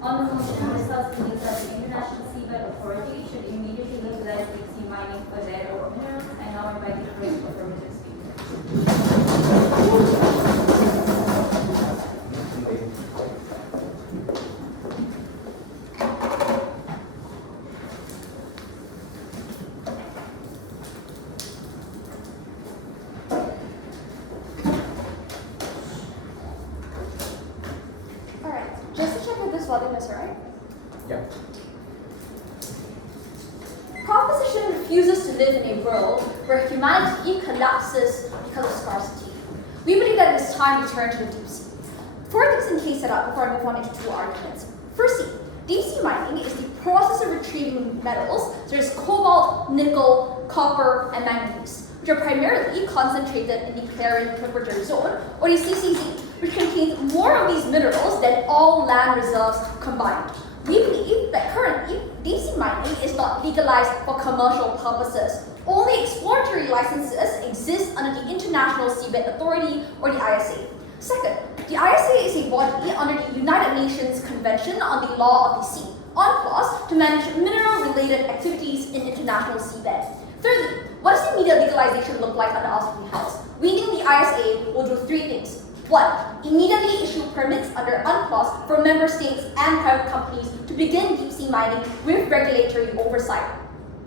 On the motion, this House believes that the International Seabed Authority should immediately legalize deep sea mining for rare earth minerals. I now invite the first affirmative speaker. Right? Yeah. Proposition refuses to live in a world where humanity collapses because of scarcity. We believe that it is time to turn to the deep sea. 4 things in case set up before I move on into 2 arguments. Firstly, deep sea mining is the process of retrieving metals such as cobalt, nickel, copper, and manganese, which are primarily concentrated in the Clarion Temperature Zone, or the CCZ, which contains more of these minerals than all land reserves combined. We believe that currently, deep sea mining is not legalized for commercial purposes. Only exploratory licenses exist under the International Seabed Authority, or the ISA. Second, the ISA is a body under the United Nations Convention on the Law of the Sea, UNCLOS, to manage mineral-related activities in international seabed. Thirdly, what does immediate legalization look like under our Free House? We think the ISA will do 3 things. 1. Immediately issue permits under UNCLOS for member states and private companies to begin deep sea mining with regulatory oversight.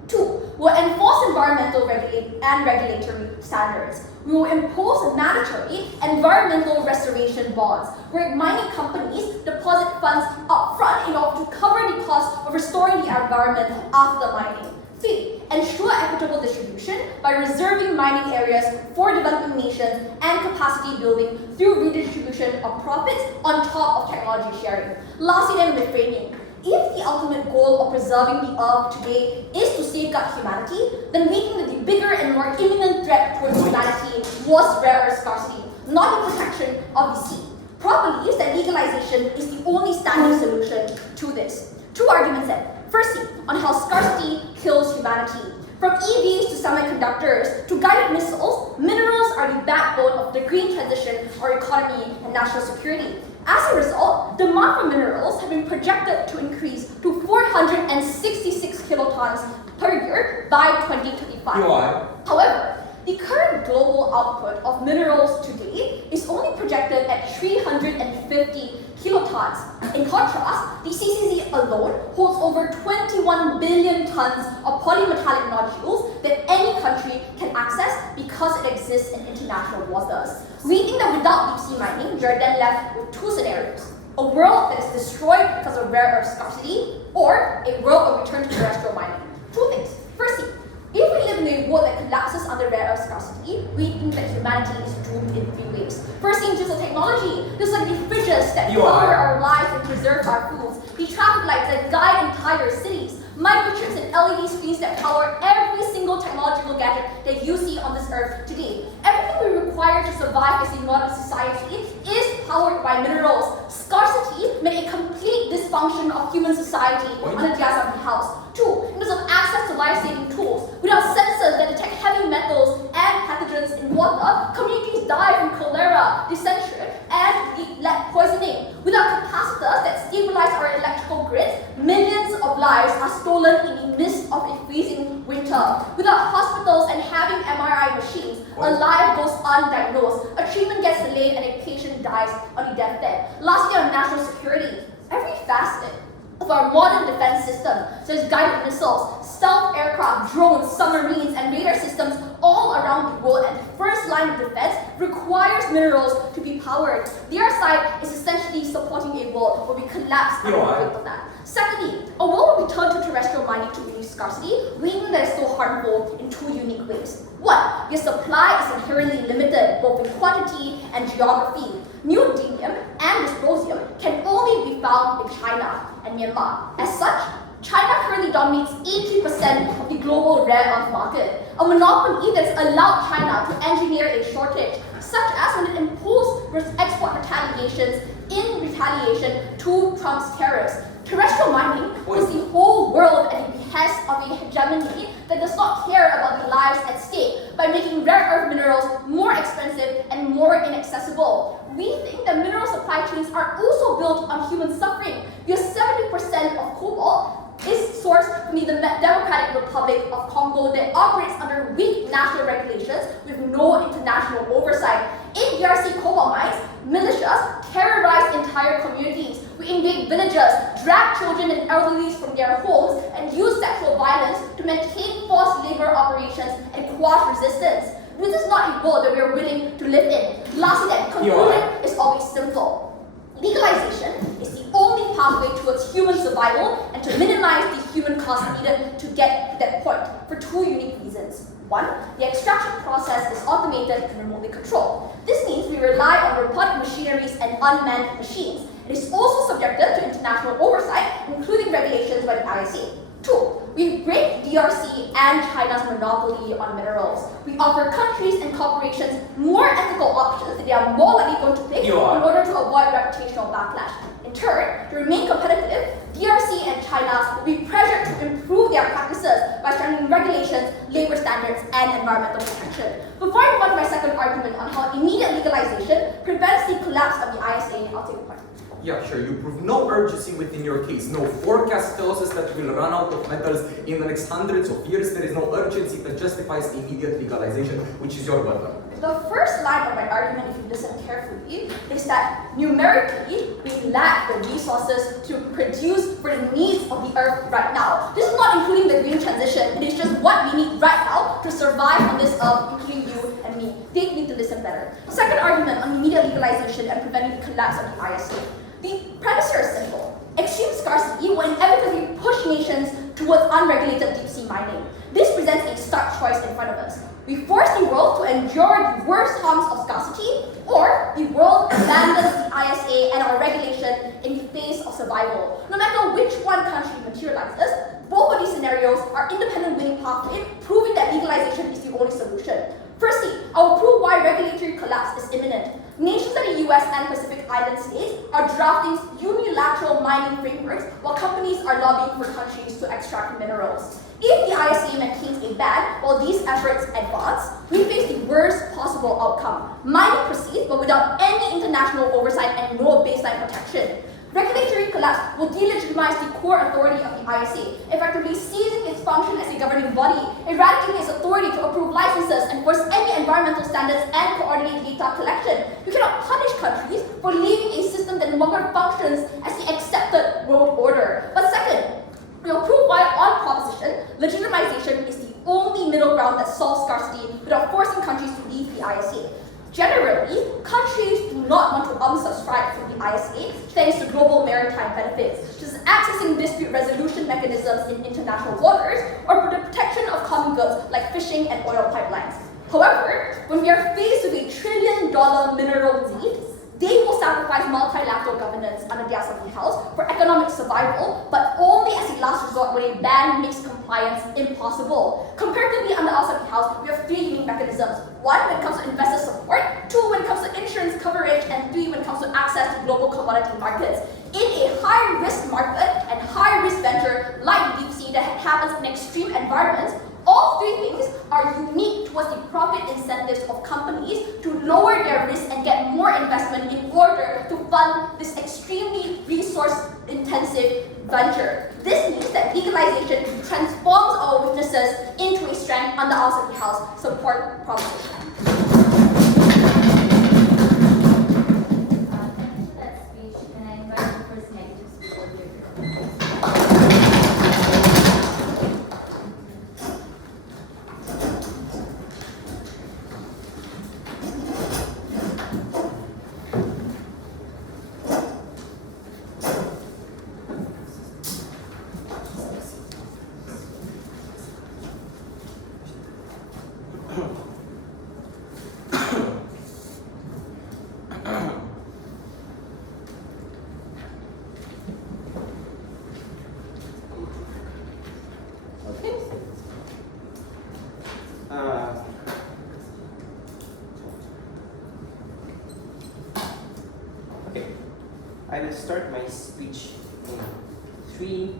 2. Will enforce environmental and regulatory standards. We will impose mandatory environmental restoration bonds, where mining companies deposit funds upfront in order to cover the cost of restoring the environment after mining. 3. Ensure equitable distribution by reserving mining areas for developing nations and capacity building through redistribution of profits on top of technology sharing. Lastly, then, reframing. If the ultimate goal of preserving the earth today is to safeguard humanity, then we think that the bigger and more imminent threat towards humanity was rare earth scarcity, not the protection of the sea. Proper believes that legalization is the only standard solution to this. 2 arguments then. Firstly, on how scarcity kills humanity. From EVs to semiconductors to guided missiles, minerals are the backbone of the green transition, our economy, and national security. As a result, demand for minerals have been projected to increase to 466 kilotons per year by 2025. However, the current global output of minerals today is only projected at 350 kilotons. In contrast, the CCZ alone holds over 21 billion tons of polymetallic nodules that any country can access because it exists in international waters. We think that without deep sea mining, we are then left with 2 scenarios. A world that is destroyed because of rare earth scarcity, or a world of return to terrestrial mining. 2 things. Firstly, if we live in a world that collapses under rare earth scarcity, we think that humanity is doomed in 3 ways. Firstly, in terms of technology, just like the fridges that power our lives and preserve our foods, the traffic lights that guide entire cities, microchips and LED screens that power every single technological gadget that you see on this earth today. Everything we require to survive as a modern society is powered by minerals. Scarcity meant a complete dysfunction of human society under the Free House. 2. In terms of access to life-saving tools. Without sensors that detect heavy metals and pathogens in water, communities die from cholera, dysentery, and lead poisoning. Without capacitors that stabilize our electrical grids, millions of lives are stolen in the midst of a freezing winter. Without hospitals and having MRI machines, a life goes undiagnosed, a treatment gets delayed, and a patient dies on the deathbed. Lastly, on national security, every facet of our modern defense system, such as guided missiles, stealth aircraft, drones, submarines, and radar systems all around the world, and the first line of defense requires minerals to be powered. The other side is essentially supporting a world where we collapse under the weight of that. Secondly, a world where we turn to terrestrial mining to reduce scarcity, we know that it's so harmful in 2 unique ways. 1, your supply is inherently limited both in quantity and geography. Neodymium and dysprosium can only be found in China and Myanmar. As such, China currently dominates 80% of the global rare earth market, a monopoly that's allowed China to engineer a shortage, such as when it imposed export retaliations in retaliation to Trump's tariffs. Terrestrial mining puts the whole world at the behest of a hegemony that does not care about the lives at stake by making rare earth minerals more expensive and more inaccessible. We think that mineral supply chains are also built on human suffering, because operates under weak national regulations with no international oversight. In DRC cobalt mines, militias terrorize entire communities. We invade villages, drag children and elderly from their homes, and use sexual violence to maintain forced labor operations and quash resistance. This is not a world that we are willing to live in. Lastly, the conclusion is always simple. Legalization is the only pathway towards human survival and to minimize the human cost needed to get to that point for two unique reasons. One, the extraction process is automated and remotely controlled. This means we rely on robotic machineries and unmanned machines. It is also subjected to international oversight, including regulations by the ISA. Two, we break DRC and China's monopoly on minerals. We offer countries and corporations more ethical options that they are more likely going to pick in order to avoid reputational backlash. In turn, to remain competitive, DRC and China will be pressured to improve their practices by strengthening regulations, labor standards, and environmental protection. Before I move on to my second argument on how immediate legalization prevents the collapse of the ISA, I'll take a point. Yeah, sure. You prove no urgency within your case. No forecast tells us that we'll run out of metals in the next hundreds of years. There is no urgency that justifies immediate legalization, which is your burden. The first line of my argument, if you listen carefully, is that numerically we lack the resources to produce for the needs of the earth right now. This is not including the green transition. It is just what we need right now to survive on this earth, including you and me. They need to listen better. Second argument on immediate legalization and preventing the collapse of the ISA. The premise here is simple. Extreme scarcity will inevitably push nations towards unregulated deep-sea mining. This presents a stark choice in front of us. We force the world to endure the worst harms of scarcity, or the world abandons the ISA and our regulation in the face of survival. No matter which one country materializes, both of these scenarios are independent winning pathways, proving that legalization is the only solution. Firstly, I will prove why regulatory collapse is imminent. Nations in the US and Pacific Island states are drafting unilateral mining frameworks while companies are lobbying for countries to extract minerals. If the ISA maintains a ban while these efforts advance, we face the worst possible outcome. Mining proceeds but without any international oversight and no baseline protection. Regulatory collapse will delegitimize the core authority of the ISA, effectively seizing its function as a governing body, eradicating its authority to approve licenses, enforce any environmental standards, and coordinate data collection. You cannot punish countries for leaving a system that no longer functions as the accepted world order. But second, we will prove why, on proposition, legitimization is the only middle ground that solves scarcity without forcing countries to leave the ISA. Generally, countries do not want to unsubscribe from the ISA thanks to global maritime benefits, such as accessing dispute resolution mechanisms in international waters or for the protection of common goods like fishing and oil pipelines. However, when we are faced with $1 trillion mineral need, they will sacrifice multilateral governance under the Assembly House for economic survival, but only as a last resort when a ban makes compliance impossible. Comparatively, under the Assembly House, we have 3 unique mechanisms. 1, when it comes to investor support, 2, when it comes to insurance coverage, and 3, when it comes to access to global commodity markets. In a high-risk market and high-risk venture like deep sea that happens in extreme environments, all 3 things are unique towards the profit incentives of companies to lower their risk and get more investment in order to fund this extremely resource-intensive venture. This means that legalization transforms our weaknesses into a strength under our Assembly House support proposition. Thank you for that speech, and I invite the first negative speaker here. Okay, I will start my speech in 3,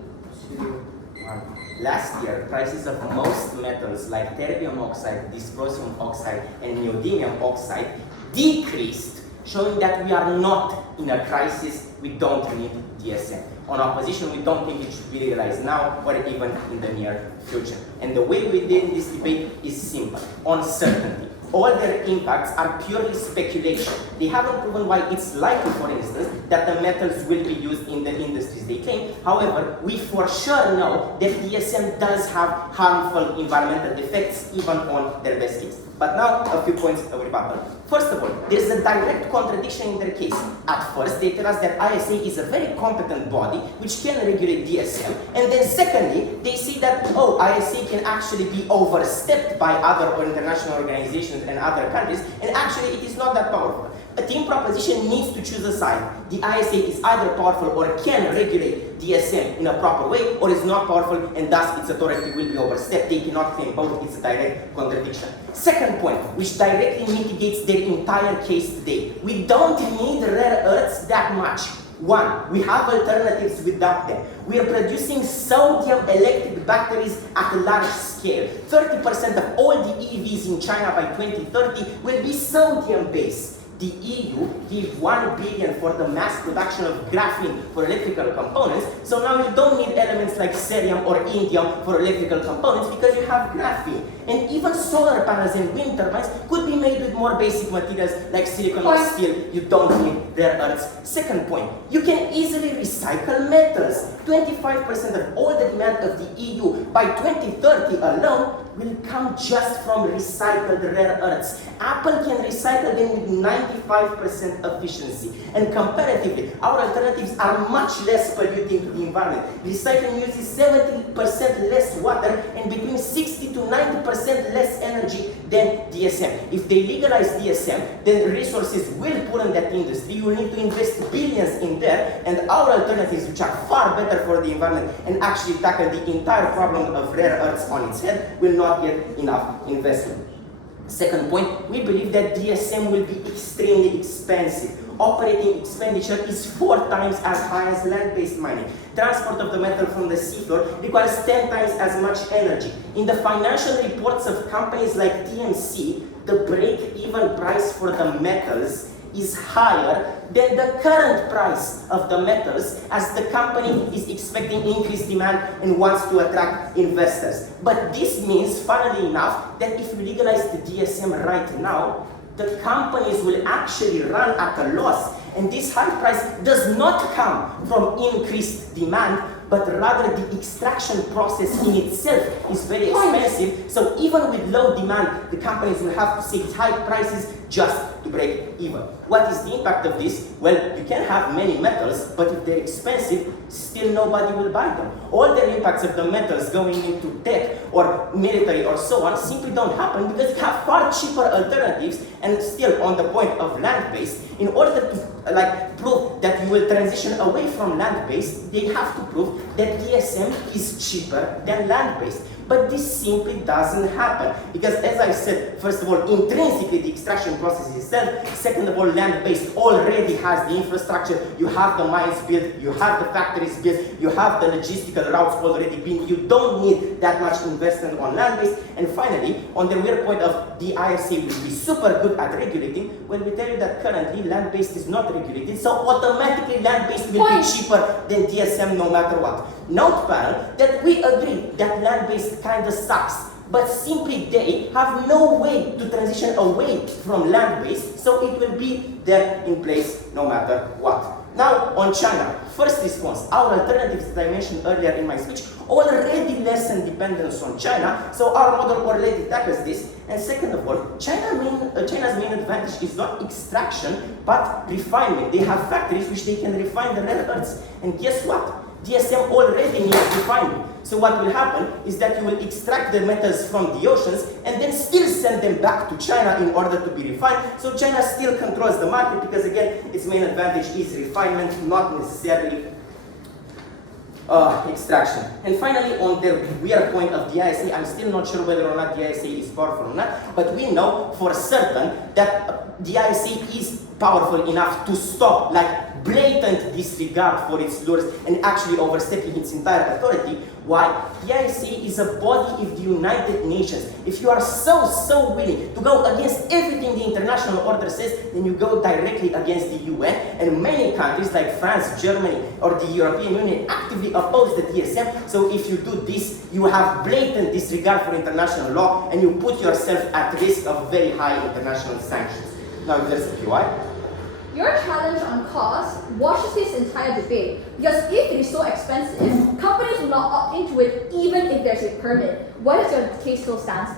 2, 1. Last year, prices of most metals like terbium oxide, dysprosium oxide, and neodymium oxide decreased showing that we are not in a crisis, we don't need DSM. On our position, we don't think it should be legalized now or even in the near future. And the way we did this debate is simple: uncertainty. All their impacts are purely speculation. They haven't proven why it's likely, for instance, that the metals will be used in the industries they claim. However, we for sure know that DSM does have harmful environmental effects even on their best case. But now, a few points of rebuttal. First of all, there's a direct contradiction in their case. At first, they tell us that ISA is a very competent body which can regulate DSM. And then secondly, they say that, oh, ISA can actually be overstepped by other international organizations and other countries, and actually it is not that powerful. A team proposition needs to choose a side. The ISA is either powerful or can regulate DSM in a proper way, or is not powerful and thus its authority will be overstepped. They cannot claim both. It's a direct contradiction. Second point, which directly mitigates their entire case today. We don't need rare earths that much. One, we have alternatives without them. We are producing sodium electric batteries at a large scale. 30% of all the EVs in China by 2030 will be sodium based. The EU gave 1 billion for the mass production of graphene for electrical components, so now you don't need elements like cerium or indium for electrical components because you have graphene. And even solar panels and wind turbines could be made with more basic materials like silicon or steel. You don't need rare earths. Second point, you can easily recycle metals. 25% of all the demand of the EU by 2030 alone will come just from recycled rare earths. Apple can recycle them with 95% efficiency. And comparatively, our alternatives are much less polluting to the environment. Recycling uses 70% less water and between 60 to 90% less energy than DSM. If they legalize DSM, then resources will pour in that industry. You will need to invest billions in there, and our alternatives, which are far better for the environment and actually tackle the entire problem of rare earths on its head, will not get enough investment. Second point, we believe that DSM will be extremely expensive. Operating expenditure is 4 times as high as land-based mining. Transport of the metal from the seafloor requires 10 times as much energy. In the financial reports of companies like TMC, the break-even price for the metals is higher than the current price of the metals, as the company is expecting increased demand and wants to attract investors. But this means, funnily enough, that if we legalize the DSM right now, the companies will actually run at a loss. And this high price does not come from increased demand, but rather the extraction process in itself is very expensive. So even with low demand, the companies will have to set high prices just to break even. What is the impact of this? Well, you can have many metals, but if they're expensive, still nobody will buy them. All the impacts of the metals going into tech or military or so on simply don't happen because you have far cheaper alternatives. And still on the point of land-based, in order to prove that you will transition away from land-based, they have to prove that DSM is cheaper than land-based. But this simply doesn't happen because, as I said, first of all, intrinsically the extraction process itself. Second of all, land-based already has the infrastructure. You have the mines built, you have the factories built, you have the logistical routes already built. You don't need that much investment on land-based. And finally, on the weird point of the ISA will be super good at regulating, well, we tell you that currently land-based is not regulated, so automatically land-based will be cheaper than DSM no matter what. Note, panel, that we agree that land-based kind of sucks, but simply they have no way to transition away from land-based, so it will be there in place no matter what. Now, on China, first response, our alternatives that I mentioned earlier in my speech already lessen dependence on China, so our model already tackles this. And second of all, China's main advantage is not extraction, but refinement. They have factories which they can refine the rare earths. And guess what? DSM already needs refinement. So what will happen is that you will extract the metals from the oceans and then still send them back to China in order to be refined. So China still controls the market because, again, its main advantage is refinement, not necessarily extraction. And finally, on the weird point of the ISA, I'm still not sure whether or not the ISA is powerful or not, but we know for certain that the ISA is powerful enough to stop, blatant disregard for its laws and actually overstepping its entire authority. Why? The ICA is a body of the United Nations. If you are so willing to go against everything the international order says, then you go directly against the UN. And many countries like France, Germany, or the European Union actively oppose the DSM. So if you do this, you have blatant disregard for international law and you put yourself at risk of very high international sanctions. Now there's a QI. Your challenge on cost washes this entire debate, because if it is so expensive, companies will not opt into it even if there's a permit. What is your case still stands?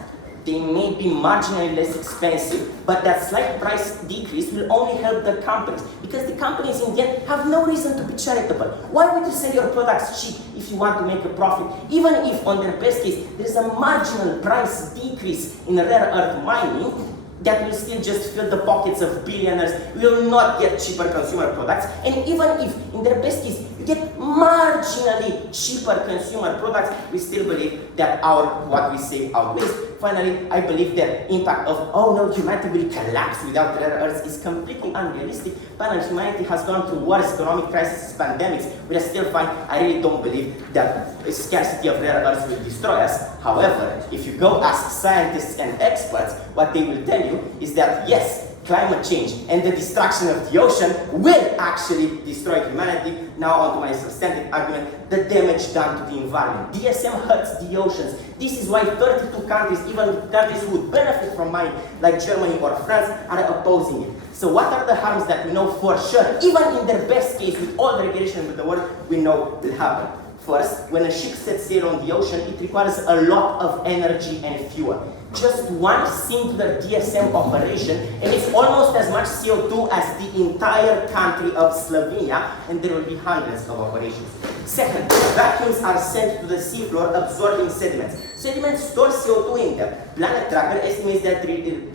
They may be marginally less expensive, but that slight price decrease will only help the companies, because the companies in the end have no reason to be charitable. Why would you sell your products cheap if you want to make a profit? Even if on their best case there is a marginal price decrease in rare earth mining, that will still just fill the pockets of billionaires. We will not get cheaper consumer products. And even if, in their best case, you get marginally cheaper consumer products, we still believe that what we say outweighs. Finally, I believe the impact of, oh no, humanity will collapse without rare earths is completely unrealistic. Panel, humanity has gone through worse economic crises, pandemics. We are still fine. I really don't believe that a scarcity of rare earths will destroy us. However, if you go ask scientists and experts, what they will tell you is that yes, climate change and the destruction of the ocean will actually destroy humanity. Now on to my substantive argument, the damage done to the environment. DSM hurts the oceans. This is why 32 countries, even countries who would benefit from mining, like Germany or France, are opposing it. So what are the harms that we know for sure, even in their best case, with all the regulation in the world, we know will happen? First, when a ship sets sail on the ocean, it requires a lot of energy and fuel. Just one singular DSM operation emits almost as much CO2 as the entire country of Slovenia, and there will be hundreds of operations. Second, vacuums are sent to the seafloor absorbing sediments. Sediments store CO2 in them. Planet Tracker estimates that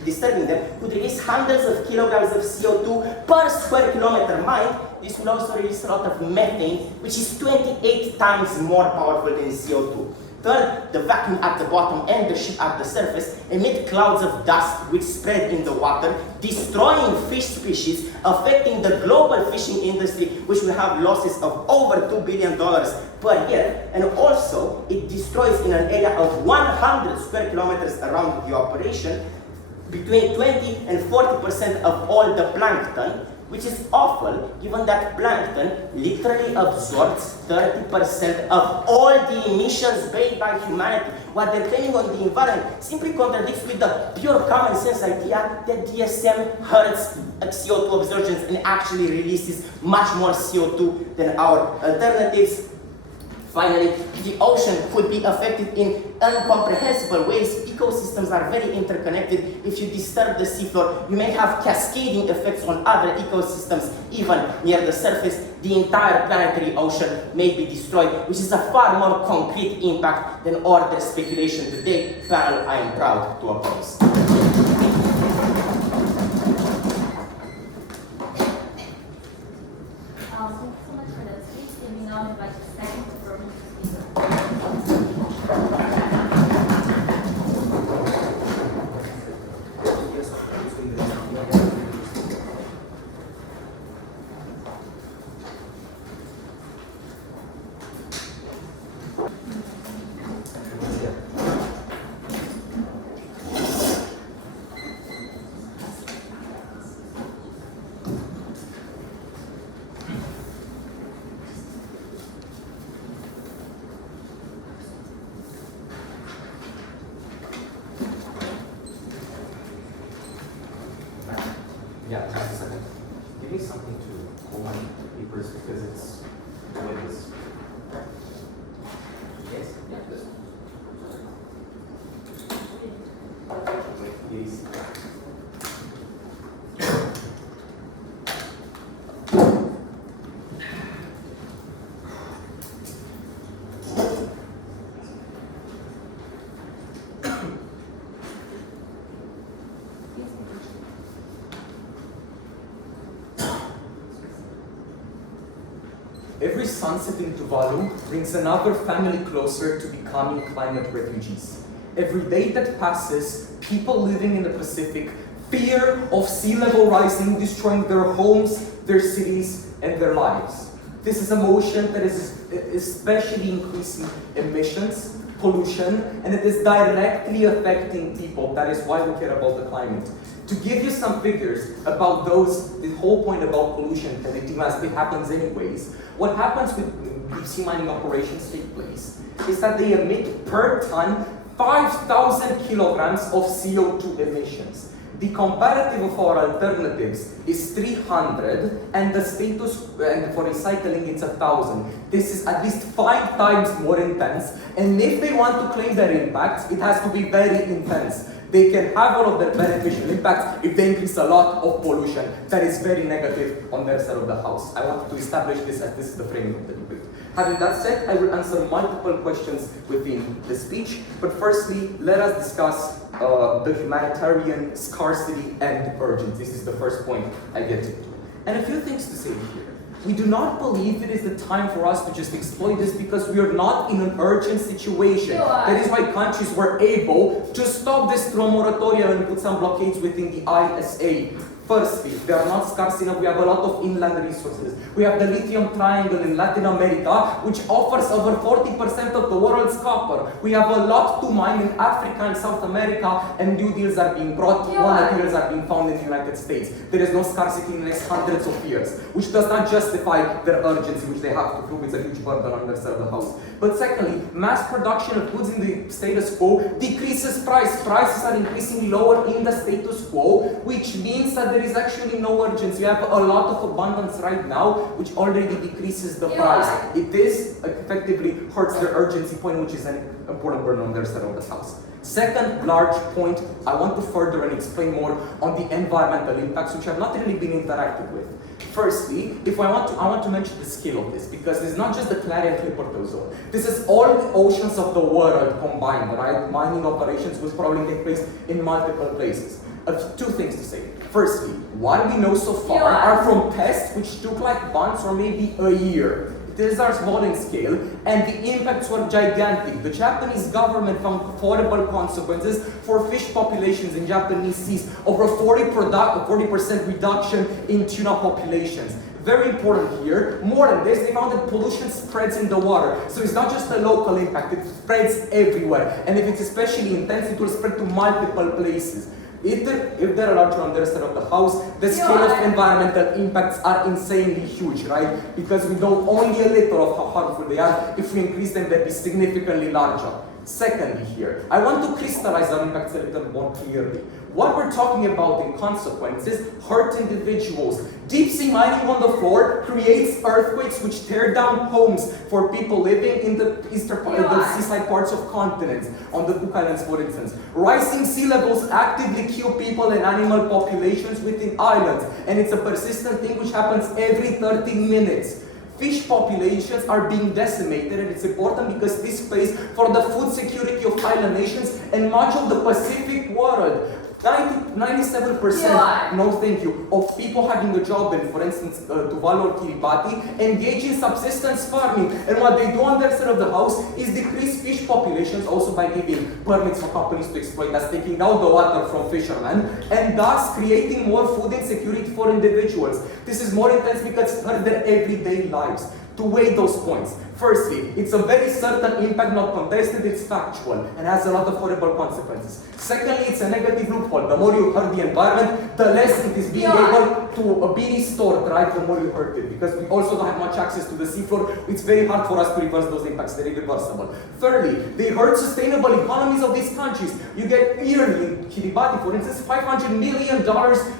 disturbing them could release hundreds of kilograms of CO2 per square kilometer mined. This will also release a lot of methane, which is 28 times more powerful than CO2. Third, the vacuum at the bottom and the ship at the surface emit clouds of dust which spread in the water, destroying fish species, affecting the global fishing industry, which will have losses of over $2 billion per year. And also, it destroys in an area of 100 square kilometers around the operation between 20 and 40% of all the plankton, which is awful given that plankton literally absorbs 30% of all the emissions made by humanity. What they're claiming on the environment simply contradicts with the pure common sense idea that DSM hurts CO2 absorptions and actually releases much more CO2 than our alternatives. Finally, the ocean could be affected in incomprehensible ways. Ecosystems are very interconnected. If you disturb the seafloor, you may have cascading effects on other ecosystems, even near the surface. The entire planetary ocean may be destroyed, which is a far more concrete impact than all the speculation today. Panel, I am proud to oppose. Thank you so much for that speech. Let me now invite the second performance speaker. Yeah, just a second. Give me something to hold my papers because it's the way it is. Yes? Yeah, this one. Wait, please. Every sunset in Tuvalu brings another family closer to becoming climate refugees. Every day that passes, people living in the Pacific fear of sea level rising, destroying their homes, their cities, and their lives. This is a motion that is especially increasing emissions, pollution, and it is directly affecting people. That is why we care about the climate. To give you some figures about the whole point about pollution, and it happens anyways, what happens with deep sea mining operations take place is that they emit per ton 5,000 kilograms of CO2 emissions. The comparative of our alternatives is 300, and the status and for recycling it's 1,000. This is at least 5 times more intense, and if they want to claim their impacts, it has to be very intense. They can have all of their beneficial impacts if they increase a lot of pollution that is very negative on their side of the house. I wanted to establish this as this is the framing of the debate. Having that said, I will answer multiple questions within the speech, but firstly, let us discuss the humanitarian scarcity and urgency. This is the first point I get into. And a few things to say here. We do not believe it is the time for us to just exploit this because we are not in an urgent situation. That is why countries were able to stop this through a moratorium and put some blockades within the ISA. Firstly, they are not scarce enough. We have a lot of inland resources. We have the lithium triangle in Latin America, which offers over 40% of the world's copper. We have a lot to mine in Africa and South America, and new deals are being brought. Raw materials are being found in the United States. There is no scarcity in the next hundreds of years, which does not justify their urgency, which they have to prove. It's a huge burden on their side of the house. But secondly, mass production of goods in the status quo decreases price. Prices are increasingly lower in the status quo, which means that there is actually no urgency. You have a lot of abundance right now, which already decreases the price. It is effectively hurts their urgency point, which is an important burden on their side of the house. Second large point, I want to further and explain more on the environmental impacts, which have not really been interacted with. Firstly, I want to mention the scale of this, because this is not just the Clarion Clipperton zone. This is all the oceans of the world combined, right? Mining operations will probably take place in multiple places. Two things to say. Firstly, what we know so far are from tests which took like months or maybe a year. This is our smaller scale, and the impacts were gigantic. The Japanese government found horrible consequences for fish populations in Japanese seas, over 40% reduction in tuna populations. Very important here, more than this, they found that pollution spreads in the water. So it's not just a local impact, it spreads everywhere. And if it's especially intense, it will spread to multiple places. If they're larger on their side of the house, the scale of environmental impacts are insanely huge, right? Because we know only a little of how harmful they are. If we increase them, they'd be significantly larger. Secondly here, I want to crystallize our impacts a little more clearly. What we're talking about in consequences hurt individuals. Deep sea mining on the floor creates earthquakes which tear down homes for people living in the seaside parts of continents, on the Cook Islands for instance. Rising sea levels actively kill people and animal populations within islands, and it's a persistent thing which happens every 30 minutes. Fish populations are being decimated, and it's important because this pays for the food security of island nations and much of the Pacific world. 97%, no thank you, of people having a job in, for instance, Tuvalu or Kiribati, engage in subsistence farming. And what they do on their side of the house is decrease fish populations also by giving permits for companies to exploit, thus taking out the water from fishermen, and thus creating more food insecurity for individuals. This is more intense because it hurts their everyday lives. To weigh those points. Firstly, it's a very certain impact, not contested, it's factual, and has a lot of horrible consequences. Secondly, it's a negative loophole. The more you hurt the environment, the less it is being able to be restored, right? The more you hurt it. Because we also don't have much access to the seafloor, it's very hard for us to reverse those impacts, they're irreversible. Thirdly, they hurt sustainable economies of these countries. You get yearly, in Kiribati for instance, $500 million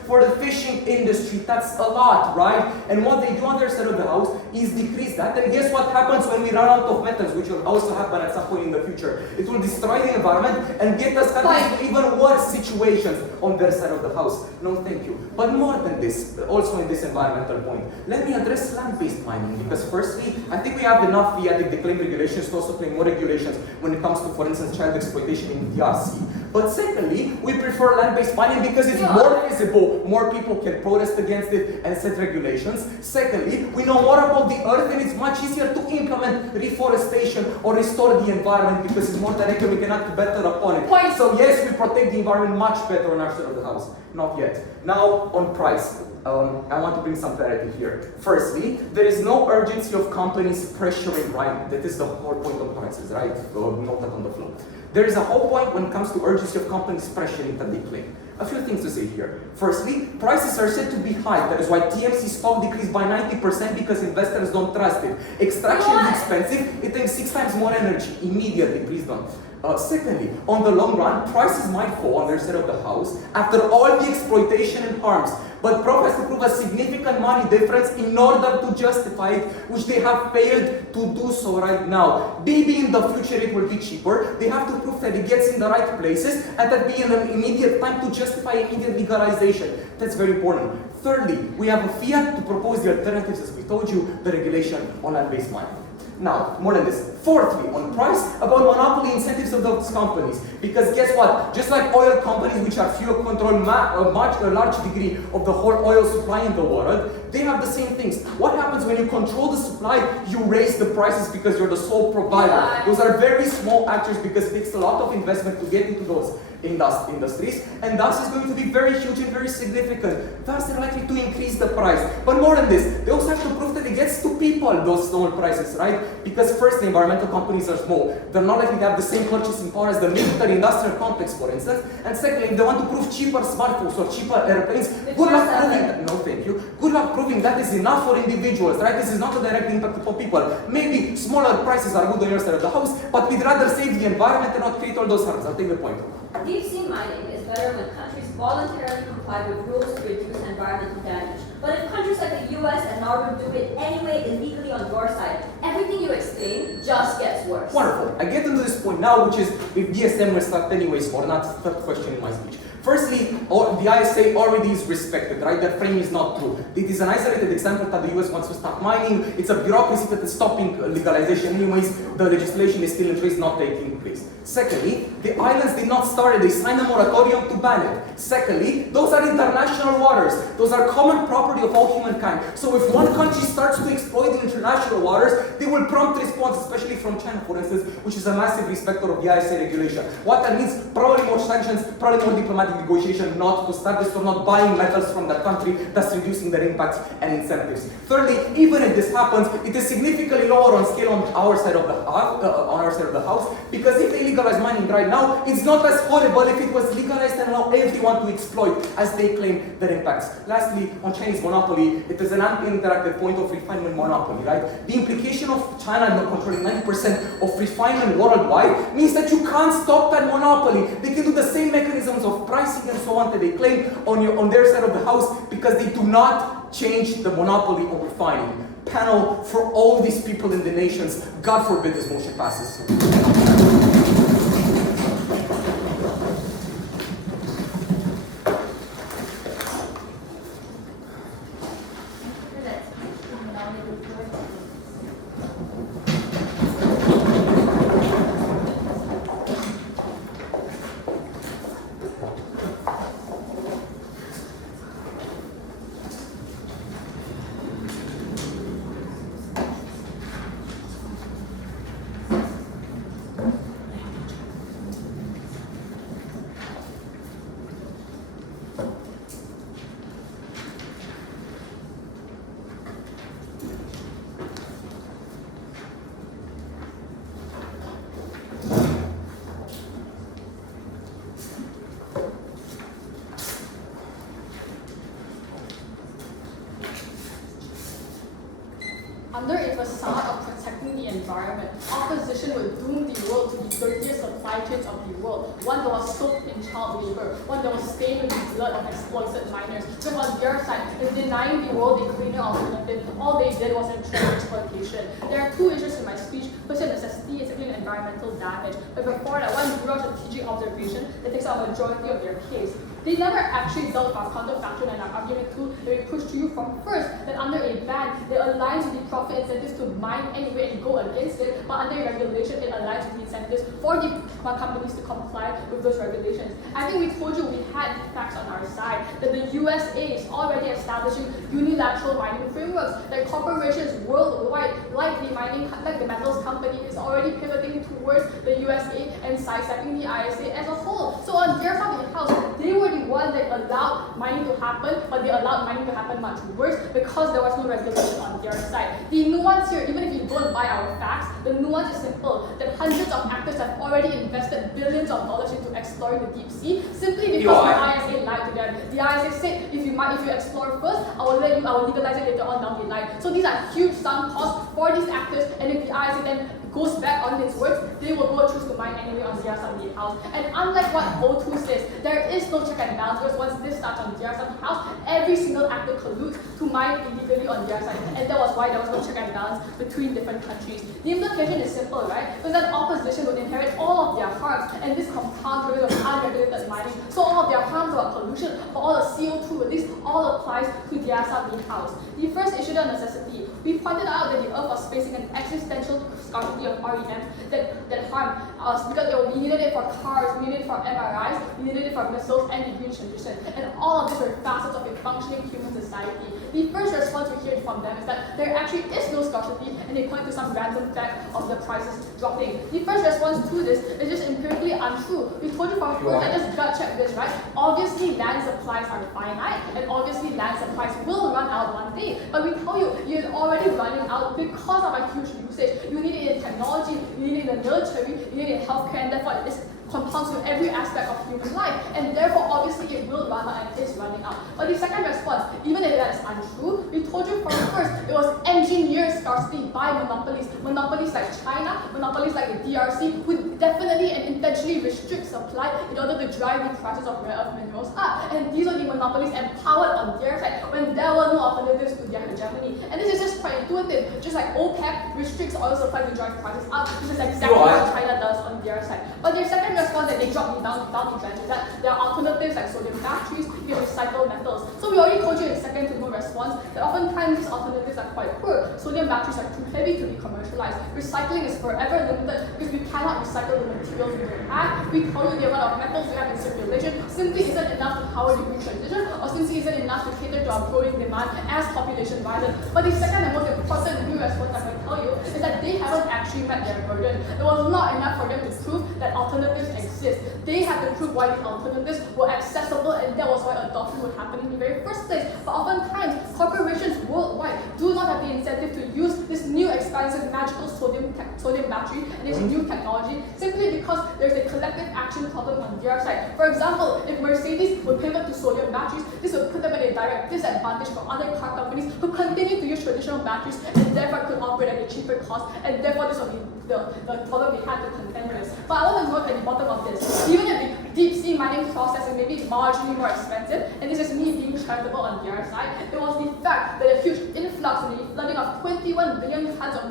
for the fishing industry. That's a lot, right? And what they do on their side of the house is decrease that. And guess what happens when we run out of metals, which will also happen at some point in the future? It will destroy the environment and get us countries to even worse situations on their side of the house. No, thank you. But more than this, also in this environmental point, let me address land-based mining. Because firstly, I think we have enough via the claim regulations to also claim more regulations when it comes to, for instance, child exploitation in the DRC. But secondly, we prefer land-based mining because it's more visible, more people can protest against it and set regulations. Secondly, we know more about the earth and it's much easier to implement reforestation or restore the environment because it's more direct and we can act better upon it. So yes, we protect the environment much better on our side of the house. Not yet. Now, on price. I want to bring some clarity here. Firstly, there is no urgency of companies pressuring, right? That is the whole point of prices, right? Noted on the floor. There is a whole point when it comes to urgency of companies pressuring that they claim. A few things to say here. Firstly, prices are said to be high. That is why TMC stock decreased by 90% because investors don't trust it. Extraction is expensive. It takes 6 times more energy. Immediately, please don't. Secondly, on the long run, prices might fall on their side of the house after all the exploitation and harms. But Prof has to prove a significant money difference in order to justify it, which they have failed to do so right now. Maybe in the future it will be cheaper. They have to prove that it gets in the right places and that be in an immediate time to justify immediate legalization. That's very important. Thirdly, we have a fiat to propose the alternatives, as we told you, the regulation on land-based mining. Now, more than this. Fourthly, on price, about monopoly incentives of those companies. Because guess what? Just like oil companies, which are fuel control a large degree of the whole oil supply in the world, they have the same things. What happens when you control the supply? You raise the prices because you're the sole provider. Those are very small actors because it takes a lot of investment to get into those industries, and thus is going to be very huge and very significant. Thus, they're likely to increase the price. But more than this, they also have to prove that it gets to people, those small prices, right? Because first, the environmental companies are small. They're not likely to have the same purchasing power as the military industrial complex, for instance. And secondly, if they want to prove cheaper smartphones or cheaper airplanes, good luck proving that. No, thank you. Good luck proving that is enough for individuals, right? This is not a direct impact upon people. Maybe smaller prices are good on your side of the house, but we'd rather save the environment and not create all those harms. I'll take the point. Deep sea mining is better when countries voluntarily comply with rules to reduce environmental damage. But if countries like the US and Norway do it anyway illegally on your side, everything you explain just gets worse. Wonderful. I get into this point now, which is if DSM will start anyways or not, third question in my speech. Firstly, the ISA already is respected, right? That frame is not true. It is an isolated example that the US wants to stop mining. It's a bureaucracy that is stopping legalization anyways. The legislation is still in place, not taking place. Secondly, the islands did not start it. They signed a moratorium to ban it. Secondly, those are international waters. Those are common property of all humankind. So if one country starts to exploit the international waters, they will prompt response, especially from China, for instance, which is a massive respecter of the ISA regulation. What that means, probably more sanctions, probably more diplomatic negotiation not to start this, for not buying metals from that country, thus reducing their impacts and incentives. Thirdly, even if this happens, it is significantly lower on scale on our side of the house, because if they legalize mining right now, it's not as horrible if it was legalized and allow everyone to exploit as they claim their impacts. Lastly, on Chinese monopoly, it is an uninteractive point of refinement monopoly, right? The implication of China not controlling 90% of refinement worldwide means that you can't stop that monopoly. They can do the same mechanisms of pricing and so on that they claim on their side of the house because they do not change the monopoly of refining. Panel, for all these people in the nations, God forbid this motion passes. Under a facade of protecting the environment, opposition will doom the world to the dirtiest supply chains of the world, one that was soaked in child labor, one that was stained with the blood of exploited miners. So on their side, in denying the world a cleaner alternative, all they did was entrench exploitation. There are two issues in my speech. First, necessity is again environmental damage. But before that, one broad strategic observation that takes up a majority of their case. They never actually dealt with our counterfactual and our argument too that we pushed to you from first, that under a ban, it aligns with the profit incentives to mine anyway and go against it, but under regulation, it aligns with the incentives for the companies to comply with those regulations. I think we told you we had facts on our side, that the USA is already establishing unilateral mining frameworks, that corporations worldwide, like the metals company, is already pivoting working towards the USA and sidestepping the ISA as a whole. So on their side of the house, they were the ones that allowed mining to happen, but they allowed mining to happen much worse because there was no regulation on their side. The nuance here, even if you don't buy our facts, the nuance is simple, that hundreds of actors have already invested billions of dollars into exploring the deep sea simply because the ISA lied to them. The ISA said, if you explore first, I will legalize it later on down the line. So these are huge sunk costs for these actors, and if the ISA then goes back on its words, they will go choose to mine anyway on their side of the house. And unlike what O2 says, there is no check and balance, because once this starts on their side of the house, every single actor colludes to mine illegally on their side. And that was why there was no check and balance between different countries. The implication is simple, right? Because then opposition would inherit all of their harms, and this compounds because of unregulated mining. So all of their harms about pollution, but all the CO2 release, all applies to their side of the house. The first issue of necessity, we pointed out that the Earth was facing an existential scarcity of REM that harmed us because we needed it for cars, we needed it for MRIs, we needed it for missiles and the green transition. And all of these were facets of a functioning human society. The first response we hear from them is that there actually is no scarcity, and they point to some random fact of the prices dropping. The first response to this is just empirically untrue. We told you from first, I just gut check this, right? Obviously land supplies are finite, and obviously land supplies will run out one day. But we tell you, you're already running out because of a huge usage. You need it in technology, you need it in the military, you need it in healthcare, and therefore it compounds with every aspect of human life, and therefore obviously it will run out and is running out. But the second response, even if that is untrue, we told you from first, it was engineered scarcity by monopolies like China, monopolies like the DRC, who definitely and intentionally restrict supply in order to drive the prices of rare earth minerals up. And these are the monopolies empowered on their side when there were no alternatives to their hegemony. And this is just quite intuitive, just like OPEC restricts oil supply to drive prices up. This is exactly what China does on their side. But their second response that they drop down the trench is that there are alternatives like sodium batteries, you recycle metals. So we already told you in second to no response that oftentimes these alternatives are quite poor. Sodium batteries are too heavy to be commercialized. Recycling is forever limited because we cannot recycle the materials we don't have. We told you the amount of metals we have in circulation simply isn't enough to power the green transition, or simply isn't enough to cater to our growing demand as population rises. But the second and most important new response I'm going to tell you is that they haven't actually met their burden. There was not enough for them to prove that alternatives exist. They had to prove why the alternatives were accessible, and that was why adoption would happen in the very first place. But oftentimes, corporations worldwide do not have the incentive to use this new expansive magical sodium battery and this new technology simply because there's a collective action problem on their side. For example, if Mercedes would pivot to sodium batteries, this would put them at a direct disadvantage from other car companies who continue to use traditional batteries and therefore could operate at a cheaper cost, and therefore this would be the problem they had to contend with. But I want to note at the bottom of this, even if the deep sea mining process is maybe marginally more expensive, and this is me being charitable on their side, it was the fact that a huge influx and the flooding of 21 billion tons of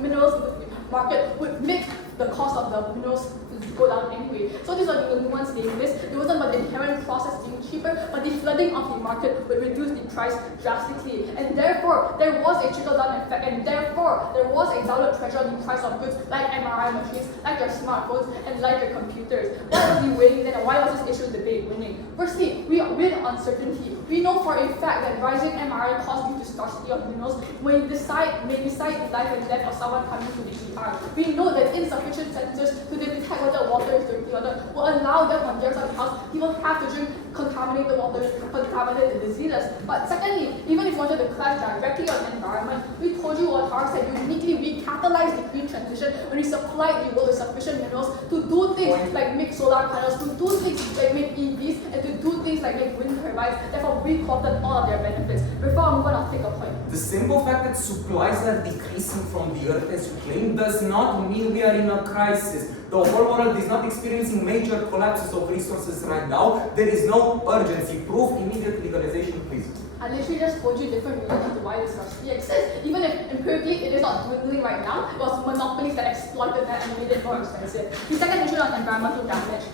minerals into the market would make the cost of the minerals go down anyway. So these are the nuance they missed. It wasn't about the inherent process being cheaper, but the flooding of the market would reduce the price drastically. And therefore, there was a trickle-down effect, and therefore, there was a downward pressure on the price of goods like MRI machines, like your smartphones, and like your computers. Why was the winning then, and why was this issue debate winning? Firstly, we win uncertainty. We know for a fact that rising MRI costs due to scarcity of minerals may decide the life and death of someone coming to the ER. We know that insufficient sensors to detect whether water is dirty water will allow them on their side of the house, people have to drink contaminated water, contaminated diseases. But secondly, even if you wanted to clash directly on the environment, we told you what ours said uniquely recapitalize the green transition when we supplied the world with sufficient minerals to do things like make solar panels, to do things like make EVs, and to do things like make wind turbines. Therefore, we quoted all of their benefits. Before I move on, I'll take a point. The simple fact that supplies are decreasing from the earth, as you claim, does not mean we are in a crisis. The whole world is not experiencing major collapses of resources right now. There is no urgency. Proof immediate legalization, please. I literally just told you different reasons to why this scarcity exists. Even if empirically it is not dwindling right now, it was monopolies that exploited that and made it more expensive. The second issue on environmental damage.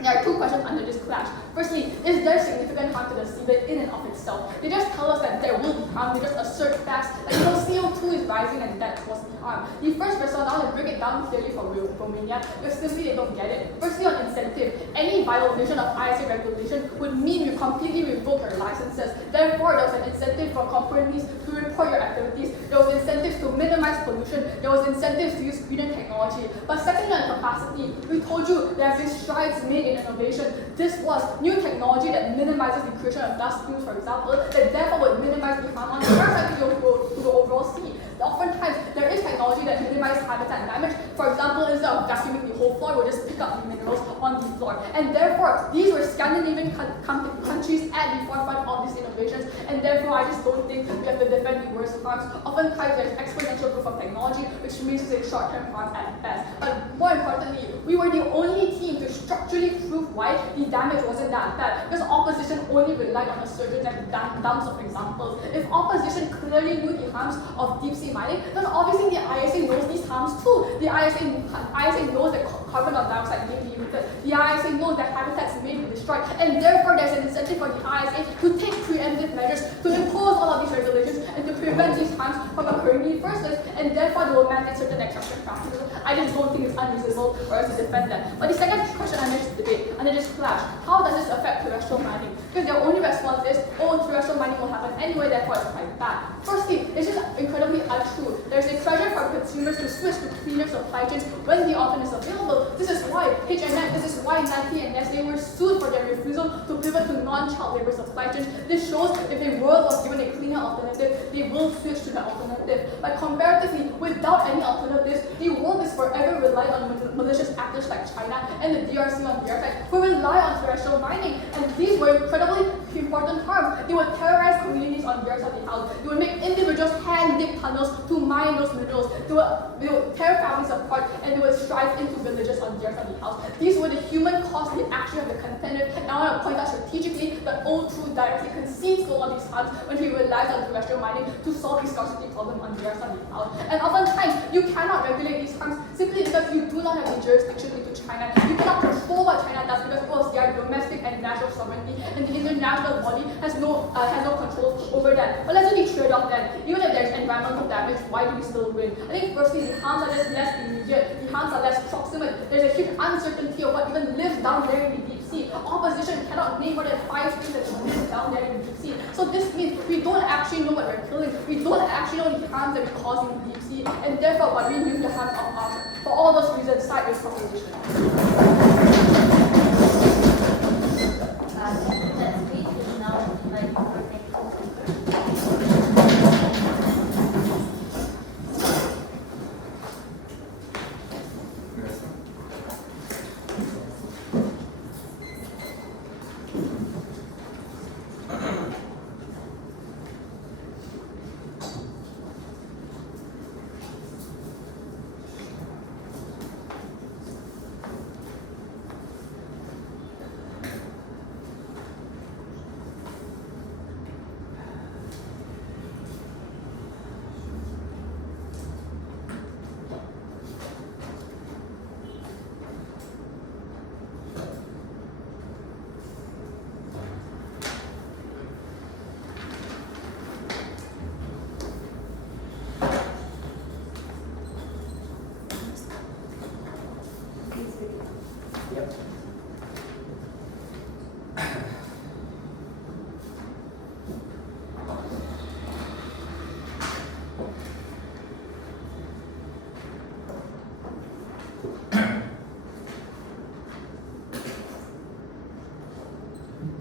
There are two questions under this clash. Firstly, is there significant harm to the seabed in and of itself? They just tell us that there will be harm. They just assert facts that CO2 is rising and that was the harm. The first response, I want to break it down down clearly for Romania, because simply they don't get it. Firstly, on incentive, any violation of ISA regulation would mean we completely revoke your licenses. Therefore, there was an incentive for companies to report your activities. There was incentives to minimize pollution. There was incentives to use greener technology. But secondly, on capacity, we told you there have been strides made in innovation. This was new technology that minimizes the creation of dust fumes, for example, that therefore would minimize the harm on the earth and to the overall sea. Oftentimes, there is technology that minimizes habitat damage. For example, instead of vacuuming the whole floor, we'll just pick up the minerals on the floor. And therefore, these were Scandinavian countries at the forefront of these innovations. And therefore, I just don't think we have to defend the worst harms. Oftentimes, there's exponential growth of technology, which means it's a short-term harm at best. But more importantly, we were the only team to structurally prove why the damage wasn't that bad. Because opposition only relied on assertions and dumps of examples. If opposition clearly knew the harms of deep-sea mining, then obviously the ISA knows these harms too. The ISA knows that carbon dioxide may be emitted. The ISA knows that habitats may be destroyed. And therefore, there's an incentive for the ISA to take preemptive measures to impose all of these regulations and to prevent these harms from occurring in the first place. And therefore, they will mandate certain extraction practices. I just don't think it's unreasonable for us to defend them. But the second question under this debate, under this clash, how does this affect terrestrial mining? Because their only response is, oh, terrestrial mining will happen anyway, therefore it's quite bad. Firstly, it's just incredibly untrue. There's a pressure for consumers to switch to cleaner supply chains when the option is available. This is why H&M, this is why Nike and Nestle were sued for their refusal to pivot to non-child labor supply chains. This shows if the world was given a cleaner alternative, they will switch to that alternative. But comparatively, without any alternatives, the world is forever reliant on malicious actors like China and the DRC on their side, who rely on terrestrial mining. And these were incredibly important harms. They would terrorize communities on their side of the house. They would make individuals hand-dig tunnels to mine those minerals. They would tear families apart, and they would strive into villages on their side of the house. These were the human costs they actually have to contend with. And I want to point out strategically that Old True directly concedes to all these harms when he relies on terrestrial mining to solve the scarcity problem on their side of the house. And oftentimes, you cannot regulate these harms simply because you do not have the jurisdiction into China. You cannot control what China does because it was their domestic and national sovereignty, and the international body has no control over that. But let's do the trade-off then. Even if there's environmental damage, why do we still win? I think firstly, the harms are just less immediate. The harms are less proximate. There's a huge uncertainty of what even lives down there in the deep sea. Opposition cannot name more than 5 things that live down there in the deep sea. So this means we don't actually know what we're killing. We don't actually know the harms that we cause in the deep sea, and therefore what we knew the harms of us. For all those reasons, side with proposition. Let's read it now, like,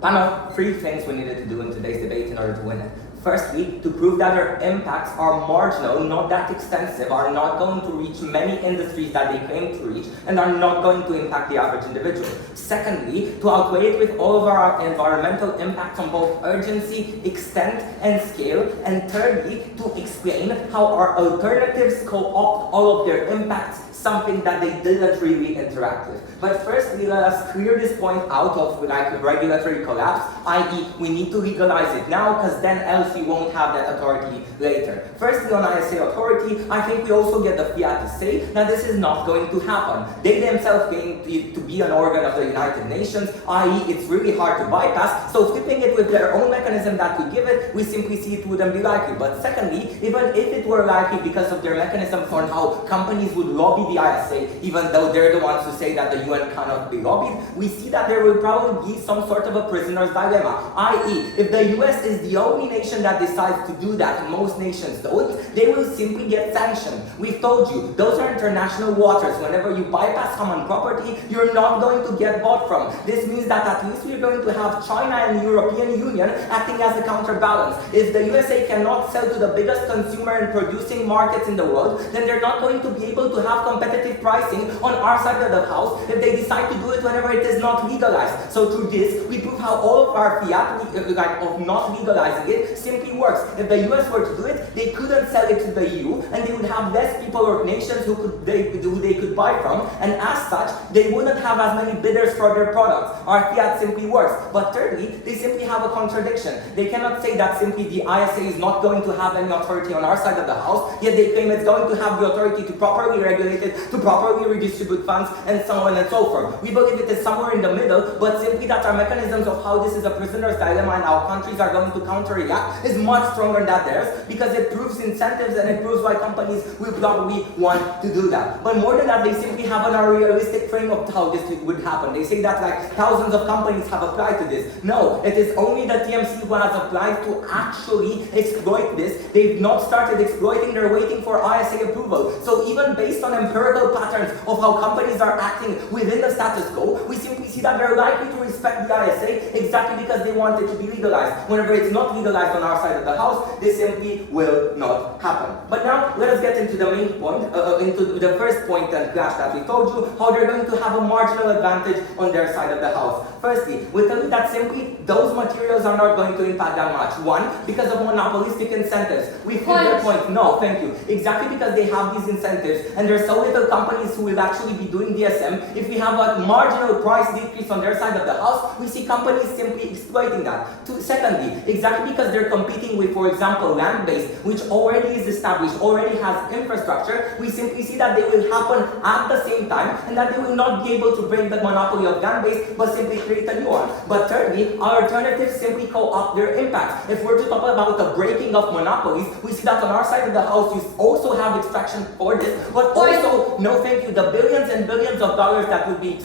Panel, 3 things we needed to do in today's debate in order to win it. Firstly, to prove that their impacts are marginal, not that extensive, are not going to reach many industries that they claim to reach, and are not going to impact the average individual. Secondly, to outweigh it with all of our environmental impacts on both urgency, extent, and scale. And thirdly, to explain how our alternatives co-opt all of their impacts, something that they didn't really interact with. But firstly, let us clear this point out of regulatory collapse, i.e. we need to legalize it now, because then else we won't have that authority later. Firstly, on ISA authority, I think we also get the fiat to say that this is not going to happen. They themselves claim to be an organ of the United Nations, i.e. it's really hard to bypass, so flipping it with their own mechanism that we give it, we simply see it wouldn't be likely. But secondly, even if it were likely because of their mechanism for how companies would lobby the ISA, even though they're the ones who say that the UN cannot be lobbied, we see that there will probably be some sort of a prisoner's dilemma, i.e., if the US is the only nation that decides to do that, and most nations don't, they will simply get sanctioned. We've told you, those are international waters. Whenever you bypass common property, you're not going to get bought from. This means that at least we're going to have China and the European Union acting as a counterbalance. If the USA cannot sell to the biggest consumer and producing markets in the world, then they're not going to be able to have competitive pricing on our side of the house if they decide to do it whenever it is not legalized. So through this, we prove how all of our fiat of not legalizing it simply works. If the US were to do it, they couldn't sell it to the EU, and they would have less people or nations who they could buy from, and as such, they wouldn't have as many bidders for their products. Our fiat simply works. But thirdly, they simply have a contradiction. They cannot say that simply the ISA is not going to have any authority on our side of the house, yet they claim it's going to have the authority to properly regulate it, to properly redistribute funds, and so on and so forth. We believe it is somewhere in the middle, but simply that our mechanisms of how this is a prisoner's dilemma and how countries are going to counter-react is much stronger than theirs, because it proves incentives and it proves why companies will probably want to do that. But more than that, they simply have an unrealistic frame of how this would happen. They say that like thousands of companies have applied to this. No, it is only the TMC who has applied to actually exploit this. They've not started exploiting, they're waiting for ISA approval. So even based on empirical patterns of how companies are acting within the status quo, we simply see that they're likely to respect the ISA exactly because they want it to be legalized. Whenever it's not legalized on our side of the house, this simply will not happen. But now, let us get into the main point, into the first point and clash that we told you, how they're going to have a marginal advantage on their side of the house. Firstly, we tell you that simply those materials are not going to impact that much. One, because of monopolistic incentives. We think their point. No, thank you. Exactly because they have these incentives, and there's so little companies who will actually be doing DSM. If we have a marginal price decrease on their side of the house, we see companies simply exploiting that. Secondly, exactly because they're competing with, for example, land-based, which already is established, already has infrastructure, we simply see that they will happen at the same time, and that they will not be able to break the monopoly of land-based, but simply create a new one. But thirdly, our alternatives simply co-opt their impact. If we're to talk about the breaking of monopolies, we see that on our side of the house, you also have extraction for this, but also, no thank you, the billions and billions of dollars that would be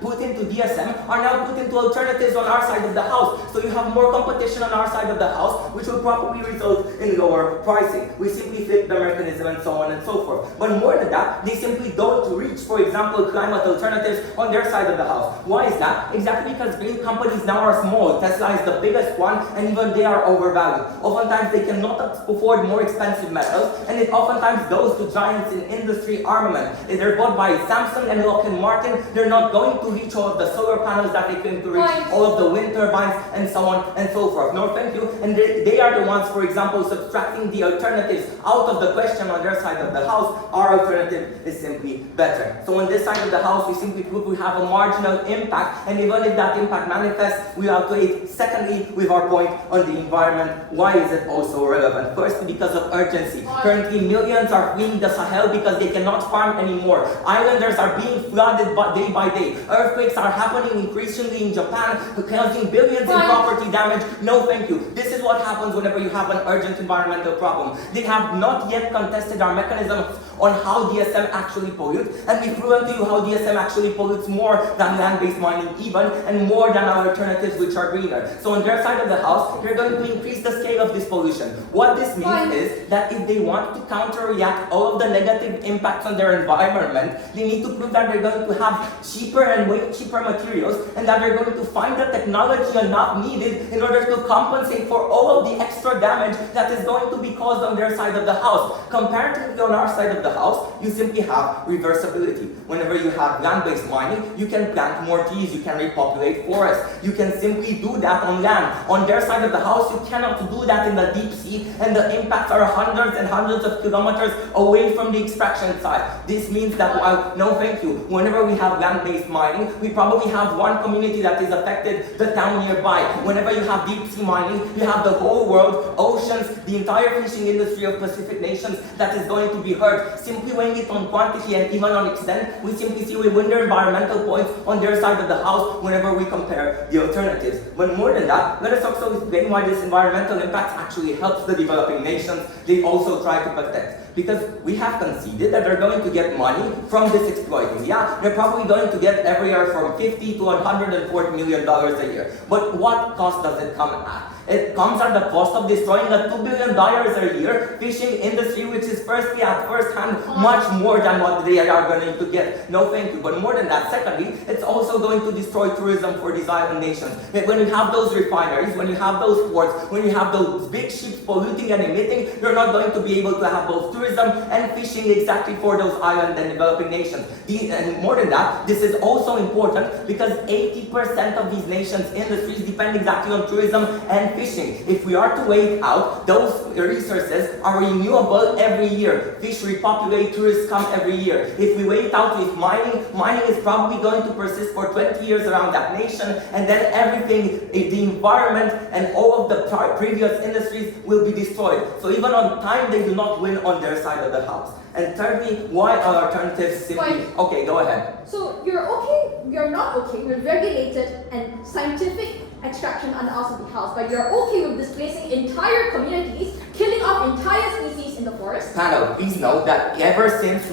put into DSM are now put into alternatives on our side of the house. So you have more competition on our side of the house, which will probably result in lower pricing. We simply flip the mechanism and so on and so forth. But more than that, they simply don't reach, for example, climate alternatives on their side of the house. Why is that? Exactly because green companies now are small. Tesla is the biggest one, and even they are overvalued. Oftentimes they cannot afford more expensive metals, and it oftentimes goes to giants in industry armament. If they're bought by Samsung and Lockheed Martin, they're not going to reach all of the solar panels that they claim to reach, all of the wind turbines, and so on and so forth. No, thank you. And they are the ones, for example, subtracting the alternatives out of the question on their side of the house. Our alternative is simply better. So on this side of the house, we simply prove we have a marginal impact, and even if that impact manifests, we outweigh. Secondly, with our point on the environment, why is it also relevant? Firstly, because of urgency. Currently, millions are fleeing the Sahel because they cannot farm anymore. Islanders are being flooded day by day. Earthquakes are happening increasingly in Japan, causing billions in property damage. No, thank you. This is what happens whenever you have an urgent environmental problem. They have not yet contested our mechanisms on how DSM actually pollutes, and we've proven to you how DSM actually pollutes more than land-based mining even, and more than our alternatives which are greener. So on their side of the house, they're going to increase the scale of this pollution. What this means is that if they want to counter-react all of the negative impacts on their environment, they need to prove that they're going to have cheaper and way cheaper materials, and that they're going to find the technology enough needed in order to compensate for all of the extra damage that is going to be caused on their side of the house. Comparatively on our side of the house, you simply have reversibility. Whenever you have land-based mining, you can plant more trees, you can repopulate forests. You can simply do that on land. On their side of the house, you cannot do that in the deep sea, and the impacts are hundreds and hundreds of kilometers away from the extraction site. This means that, no thank you, whenever we have land-based mining, we probably have one community that is affected, the town nearby. Whenever you have deep sea mining, you have the whole world, oceans, the entire fishing industry of Pacific nations that is going to be hurt. Simply weighing it on quantity and even on extent, we simply see we win their environmental points on their side of the house whenever we compare the alternatives. But more than that, let us also explain why this environmental impact actually helps the developing nations they also try to protect. because we have conceded that they're going to get money from this exploiting. Yeah, they're probably going to get everywhere from $50 to $140 million a year. But what cost does it come at? It comes at the cost of destroying a $2 billion a year fishing industry, which is firstly at first hand much more than what they are going to get. No thank you. But more than that, secondly, it's also going to destroy tourism for these island nations. When you have those refineries, when you have those ports, when you have those big ships polluting and emitting, you're not going to be able to have both tourism and fishing exactly for those island and developing nations. And more than that, this is also important because 80% of these nations' industries depend exactly on tourism and fishing. If we are to wait out, those resources are renewable every year. Fish repopulate, tourists come every year. If we wait out with mining is probably going to persist for 20 years around that nation, and then everything, the environment and all of the previous industries will be destroyed. So even on time, they do not win on their side of the house. And thirdly, why are alternatives simply... Why? Okay, go ahead. So you're okay, you're not okay with regulated and scientific extraction under us of the house, but you're okay with displacing entire communities, killing off entire species in the forest? Panel, please note that ever since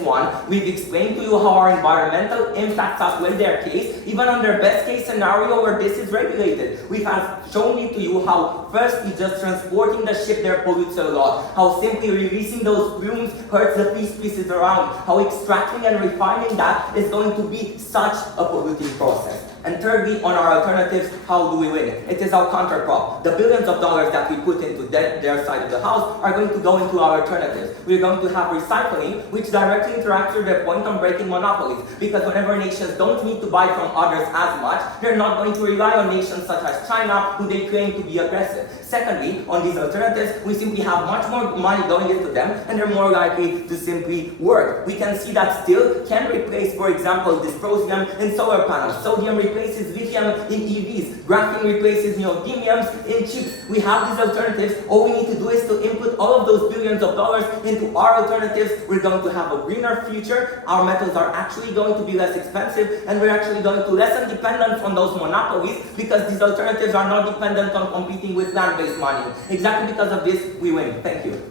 we've explained to you how our environmental impacts outweigh their case, even under best case scenario where this is regulated. We have shown it to you how firstly just transporting the ship there pollutes a lot, how simply releasing those plumes hurts the fish species around, how extracting and refining that is going to be such a polluting process. And thirdly, on our alternatives, how do we win? It is our countercrop. The billions of dollars that we put into their side of the house are going to go into our alternatives. We're going to have recycling, which directly interacts with their point on breaking monopolies. Because whenever nations don't need to buy from others as much, they're not going to rely on nations such as China, who they claim to be aggressive. Secondly, on these alternatives, we simply have much more money going into them, and they're more likely to simply work. We can see that steel can replace, for example, dysprosium in solar panels. Sodium replaces lithium in EVs. Graphene replaces neodymiums in chips. We have these alternatives. All we need to do is to input all of those billions of dollars into our alternatives. We're going to have a greener future. Our metals are actually going to be less expensive, and we're actually going to lessen dependence on those monopolies because these alternatives are not dependent on competing with land-based mining. Exactly because of this, we win. Thank you.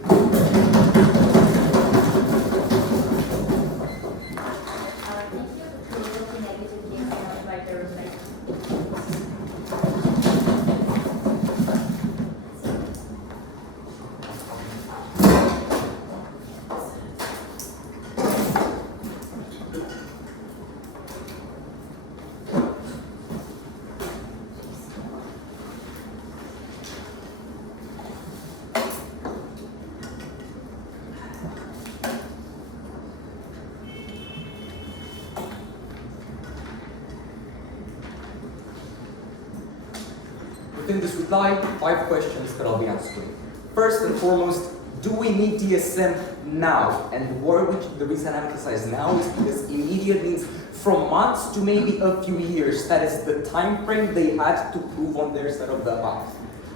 Within this reply, 5 questions that I'll be answering. First and foremost, do we need DSM now? And the reason I emphasize now is because immediate means from months to maybe a few years. That is the time frame they had to prove on their side of the house.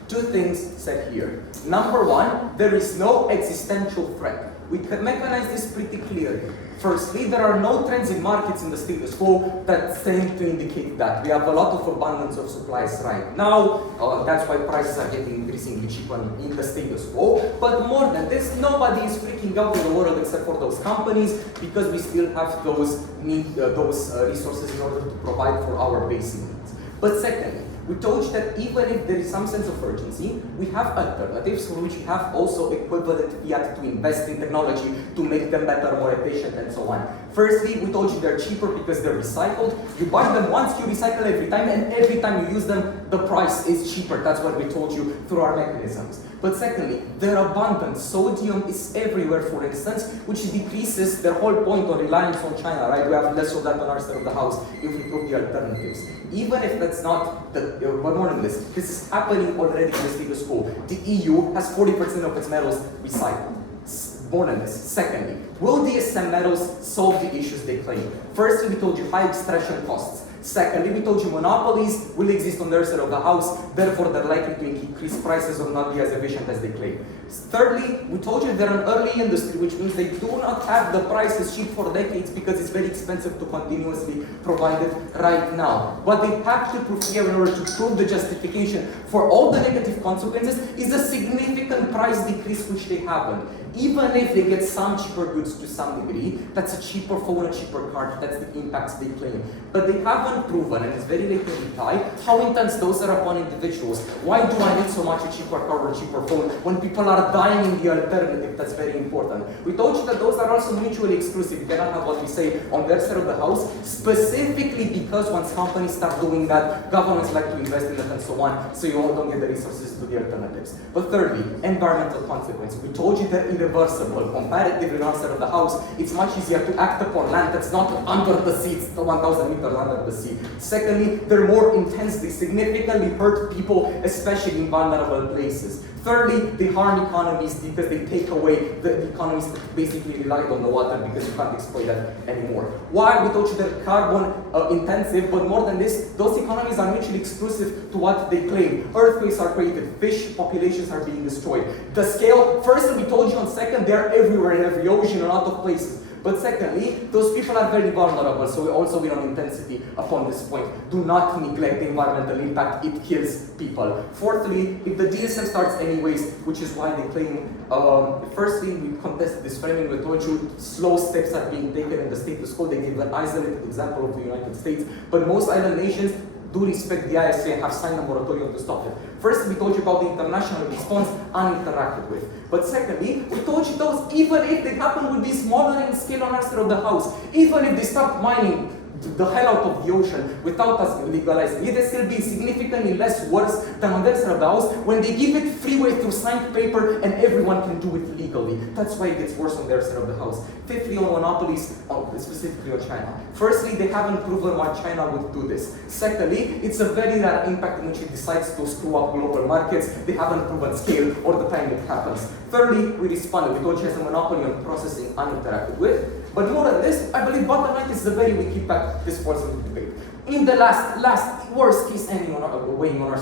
2 things said here. Number 1, there is no existential threat. We can mechanize this pretty clearly. Firstly, there are no trends in markets in the status quo that tend to indicate that. We have a lot of abundance of supplies right now. That's why prices are getting increasingly cheaper in the status quo. But more than this, nobody is freaking out in the world except for those companies because we still have those resources in order to provide for our basic needs. But secondly, we told you that even if there is some sense of urgency, we have alternatives for which we have also equivalent fiat to invest in technology to make them better, more efficient, and so on. Firstly, we told you they're cheaper because they're recycled. You buy them once, you recycle every time, and every time you use them, the price is cheaper. That's what we told you through our mechanisms. But secondly, they're abundant. Sodium is everywhere, for instance, which decreases the whole point of reliance on China, right? We have less of that on our side of the house if we prove the alternatives. Even if that's not but more than this is happening already in the status quo. The EU has 40% of its metals recycled. More than this. Secondly, will DSM metals solve the issues they claim? Firstly, we told you high extraction costs. Secondly, we told you monopolies will exist on their side of the house, therefore they're likely to increase prices or not be as efficient as they claim. Thirdly, we told you they're an early industry, which means they do not have the prices cheap for decades because it's very expensive to continuously provide it right now. What they have to prove here in order to prove the justification for all the negative consequences is a significant price decrease which they haven't. Even if they get some cheaper goods to some degree, that's a cheaper phone, a cheaper car, that's the impacts they claim. But they haven't proven, and it's very late in reply, how intense those are upon individuals. Why do I need so much a cheaper car or a cheaper phone when people are dying in the alternative? That's very important. We told you that those are also mutually exclusive. You cannot have what we say on their side of the house, specifically because once companies start doing that, governments like to invest in it and so on, so you all don't get the resources to the alternatives. But thirdly, environmental consequences. We told you they're irreversible. Comparatively on our side of the house, it's much easier to act upon land that's not under the sea, it's 1,000 meters under the sea. Secondly, they're more intense. They significantly hurt people, especially in vulnerable places. Thirdly, they harm economies because they take away the economies that basically relied on the water because you can't exploit that anymore. Why? We told you they're carbon intensive, but more than this, those economies are mutually exclusive to what they claim. Earthquakes are created, fish populations are being destroyed. The scale, first we told you, on second, they're everywhere in every ocean and a lot of places. But secondly, those people are very vulnerable, so we also win on intensity upon this point. Do not neglect the environmental impact, it kills people. Fourthly, if the DSM starts anyways, which is why they claim, firstly, we contested this framing, we told you slow steps are being taken in the status quo. They gave an isolated example of the United States, but most island nations do respect the ISA and have signed a moratorium to stop it. First, we told you about the international response uninteracted with. But secondly, we told you those, even if they happen, would be smaller in scale on our side of the house. Even if they start mining the hell out of the ocean without us legalizing it, they still be significantly less worse than on their side of the house when they give it freeway through signed paper and everyone can do it legally. That's why it gets worse on their side of the house. Fifthly, on monopolies, specifically on China. Firstly, they haven't proven why China would do this. Secondly, it's a very rare impact in which it decides to screw up global markets. They haven't proven scale or the time it happens. Thirdly, we responded. We told you it has a monopoly on processing uninteracted with. But more than this, I believe bottom line is a very weak impact this falls into debate. In the last worst case ending on weighing on our side.